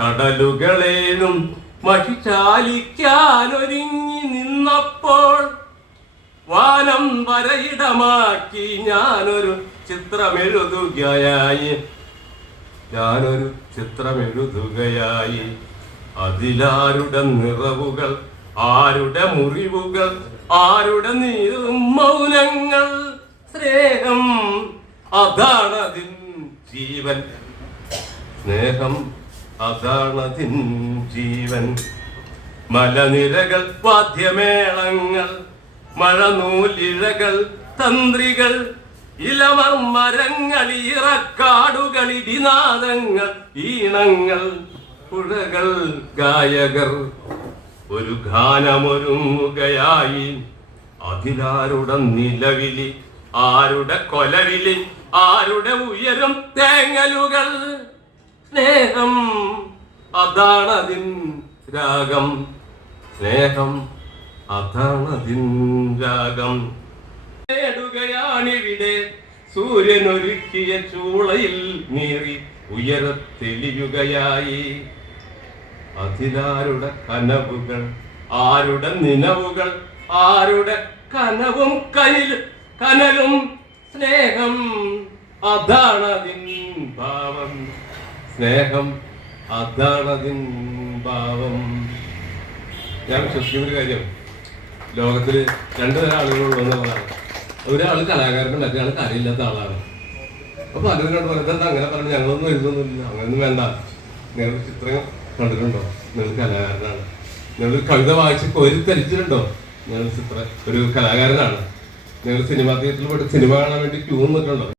കടലുകളേനും മഹിചാലിക്കാനൊരുങ്ങി നിന്നപ്പോൾ വാനം വരയിടമാക്കി ഞാനൊരു ചിത്രമെഴുതുകയായി. ഞാനൊരു ചിത്രമെഴുതുകയായി. അതിലാരുടെ നിറവുകൾ ആരുടെ മുറിവുകൾ ആരുടെ നീറും മൗനങ്ങൾ സ്നേഹം അതാണതിൻ ജീവൻ. സ്നേഹം അതാണതിൻ ജീവൻ. മലനിരകൾ വാദ്യമേളങ്ങൾ മഴനൂലിഴകൾ തന്ത്രികൾ ഇലമർ മരങ്ങൾ ഇറക്കാടുകൾ ഇടിനാദങ്ങൾ ഈണങ്ങൾ പുഴകൾ ഗായകർ. ഒരു ഗാനമൊരുങ്ങുകയായി അതിലാരുടെ നിലവിളി ആരുടെ കൊലവിളി ആരുടെ ഉയരും തേങ്ങലുകൾ? സ്നേഹം അതാണതിൻ രാഗം. സ്നേഹം അതാണതിൻ രാഗം. നേടുകയാണിവിടെ. സൂര്യനൊരുക്കിയ ചൂളയിൽ നീറി ഉയരത്തെളിയുകയായി. അതിലാരുടെ കനവുകൾ ആരുടെ നിലവുകൾ ആരുടെ കനവും കയ്യിൽ കനലും. സ്നേഹം അതാണതിൻ ഭാവം. സ്നേഹം അതാണതിൻ ഭാവം. ഞാൻ വിശ്വസിക്കുന്ന ഒരു കാര്യം. ലോകത്തിൽ രണ്ടു തരം ആളുകൾ എന്നുള്ളതാണ് ഒരാൾ കലാകാരനും മറ്റേ ആൾ കരയില്ലാത്ത ആളാണ്. അപ്പൊ പലരും കണ്ട് പറഞ്ഞത് അങ്ങനെ പറഞ്ഞു ഞങ്ങളൊന്നും എഴുതുന്നില്ല. അങ്ങനൊന്നും വേണ്ട. നിങ്ങൾ ചിത്രം കണ്ടിട്ടുണ്ടോ? നിങ്ങൾ കലാകാരനാണ്. നിങ്ങൾ കവിത വായിച്ച് കോരിത്തരിച്ചിട്ടുണ്ടോ നിങ്ങൾ ചിത്ര ഒരു കലാകാരനാണ്. നിങ്ങൾ സിനിമാ തിയേറ്ററിൽ പോയിട്ട് സിനിമ കാണാൻ വേണ്ടി ക്യൂ നിൽക്കണ്ടോ